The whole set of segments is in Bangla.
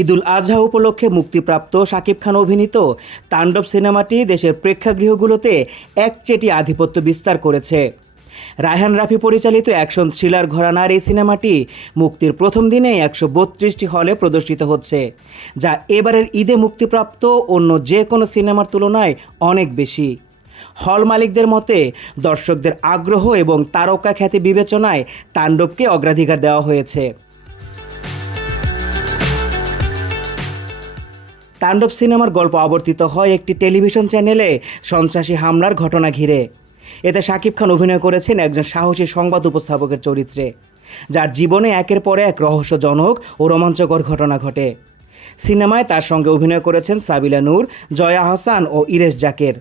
ঈদুল আজহা উপলক্ষে মুক্তিপ্রাপ্ত শাকিব খান অভিনীত তাণ্ডব সিনেমাটি দেশের প্রেক্ষাগৃহগুলোতে একচেটি আধিপত্য বিস্তার করেছে। রায়হান রাফি পরিচালিত অ্যাকশন থ্রিলার ঘরানার এই সিনেমাটি মুক্তির প্রথম দিনেই একশো বত্রিশটি হলে প্রদর্শিত হচ্ছে, যা এবারের ঈদে মুক্তিপ্রাপ্ত অন্য যে কোনো সিনেমার তুলনায় অনেক বেশি। হল মালিকদের মতে, দর্শকদের আগ্রহ এবং তারকা খ্যাতি বিবেচনায় তাণ্ডবকে অগ্রাধিকার দেওয়া হয়েছে। তাণ্ডব সিনেমার গল্প আবর্তিত হয় একটি টেলিভিশন চ্যানেলে সন্ত্রাসী হামলার ঘটনা ঘিরে। এতে শাকিব খান অভিনয় করেছেন একজন সাহসী সংবাদ উপস্থাপকের চরিত্রে, যার জীবনে একের পর এক রহস্যজনক ও রোমাঞ্চকর ঘটনা ঘটে। সিনেমায় তার সঙ্গে অভিনয় করেছেন সাবিলা নূর, জয়া হাসান ও ইরেশ জাকের।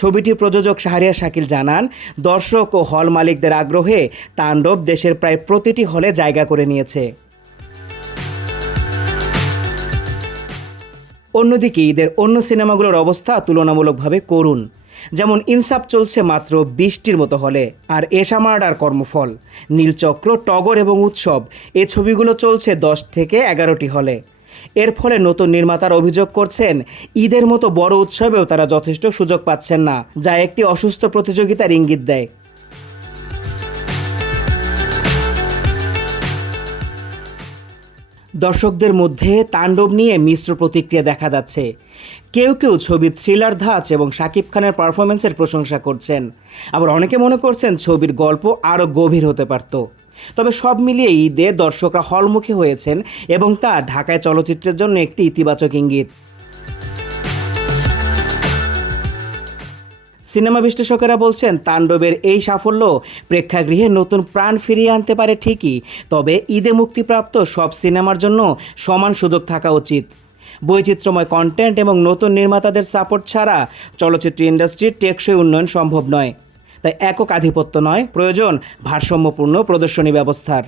ছবিটির প্রযোজক শাহরিয়া শাকিল জানান, দর্শক ও হল মালিকদের আগ্রহে তাণ্ডব দেশের প্রায় প্রতিটি হলে জায়গা করে নিয়েছে। অন্যদিকে ঈদের অন্য সিনেমাগুলোর অবস্থা তুলনামূলকভাবে করুন যেমন ইনসাফ চলছে মাত্র বিশটির মতো হলে, আর এশা মার্ডার কর্মফল নীলচক্র টগর এবং উৎসব, এ ছবিগুলো চলছে দশ থেকে এগারোটি হলে। এর ফলে নতুন নির্মাতার অভিযোগ করছেন, ঈদের মতো বড় উৎসবেও তারা যথেষ্ট সুযোগ পাচ্ছেন না, যা একটি অসুস্থ প্রতিযোগিতার ইঙ্গিত দেয়। দর্শকদের মধ্যে তাণ্ডব নিয়ে মিশ্র প্রতিক্রিয়া দেখা যাচ্ছে। কেউ কেউ ছবির থ্রিলার ধাঁচ এবং শাকিব খানের পারফরমেন্সের প্রশংসা করছেন। আবার অনেকে মনে করছেন ছবির গল্প আরও গভীর হতে পারত। তবে সব মিলিয়ে ঈদে দর্শকরা হলমুখী হয়েছেন এবং তা ঢাকায় চলচ্চিত্রের জন্য একটি ইতিবাচক ইঙ্গিত। সিনেমা বিশ্লেষকেরা বলছেন, তাণ্ডবের এই সাফল্য প্রেক্ষাগৃহে নতুন প্রাণ ফিরিয়ে আনতে পারে ঠিকই, তবে ঈদে মুক্তিপ্রাপ্ত সব সিনেমার জন্য সমান সুযোগ থাকা উচিত। বৈচিত্র্যময় কন্টেন্ট এবং নতুন নির্মাতাদের সাপোর্ট ছাড়া চলচ্চিত্র ইন্ডাস্ট্রির টেকসই উন্নয়ন সম্ভব নয়। তাই একক আধিপত্য নয়, প্রয়োজন ভারসাম্যপূর্ণ প্রদর্শনী ব্যবস্থার।